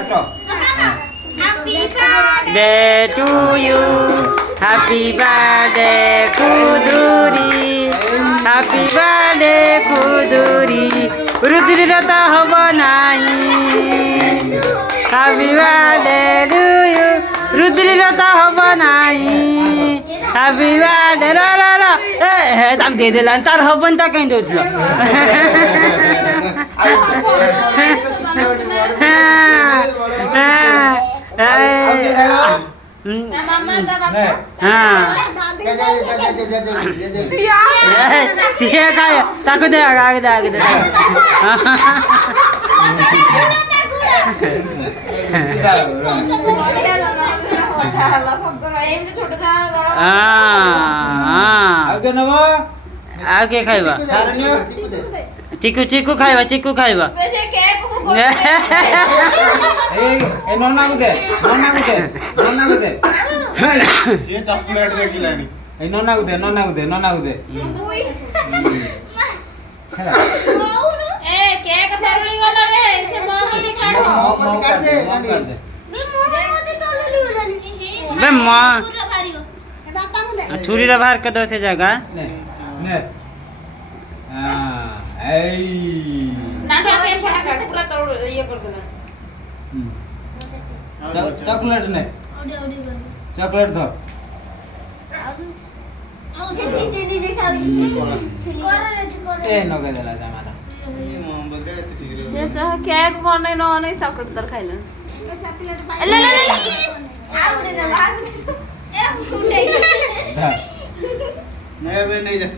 কাটো ডে to you happy birthday খুদুরি হ্যাপি বার্থডে খুদুরি রুদ্রতা হব নাই হ্যাপি বার্থডে টু ইউ রুদ্রতা হব নাই হ্যাপি বার্থডে র র র হে তাক দিয়ে দিলেন তার হবন তা কেন দিল সিয়ে খায় তাকে দে আগে দে আগে দে ଆଉ କିଏ ଖାଇବା ଚିକୁ ଚିକୁ ଖାଇବା ଚିକୁ ଖାଇବା ନନାକୁ ଦେ ନନାକୁ ଦେ ନନାକୁ ଦେ ସିଏ ଚକୋଲେଟ ଦେଖିଲାଣି ଏଇ ନନାକୁ ଦେ ନନାକୁ ଦେ ନନାକୁ ଦେ ଏ କେକ୍ ତରଳି ଗଲା ରେ ସେ ମୋମୋତି କାଢ ମୋମୋତି କାଢ ଦେ ବେ ମୋମୋତି ତରଳି ଗଲାନି ବେ ମା ପୁରା ଭାରିବ ବାପାଙ୍କୁ ଦେ ଛୁରୀରେ ବାହାର କରିଦେବ ସେ ଜାଗା ନେ ନେ ଏଇ ନାଟକ କେକ୍ ଫଟା କାଢ ପୁରା ତରଳି ଇଏ କରି ଦେଲା ଚକୋଲେଟ ନେ ଚକୋଲେଟ ଧର ଆଉ ନିଜେ ନିଜେ ଖାଉଚି ଏ ନଗେ ଦେଲା ଜାମାଟା ସେ ଚାହ କେକ୍ ବନେଇ ନ ଅନେଇ ଚକୋଲେଟ ତର ଖାଇଲା ଲେ ଲେ ଲେ ଆଉ ଗୋଟେ ନା ବାଗ ଏ ଫୁଟେଇ ନେ ବେ ନେଇ ଯା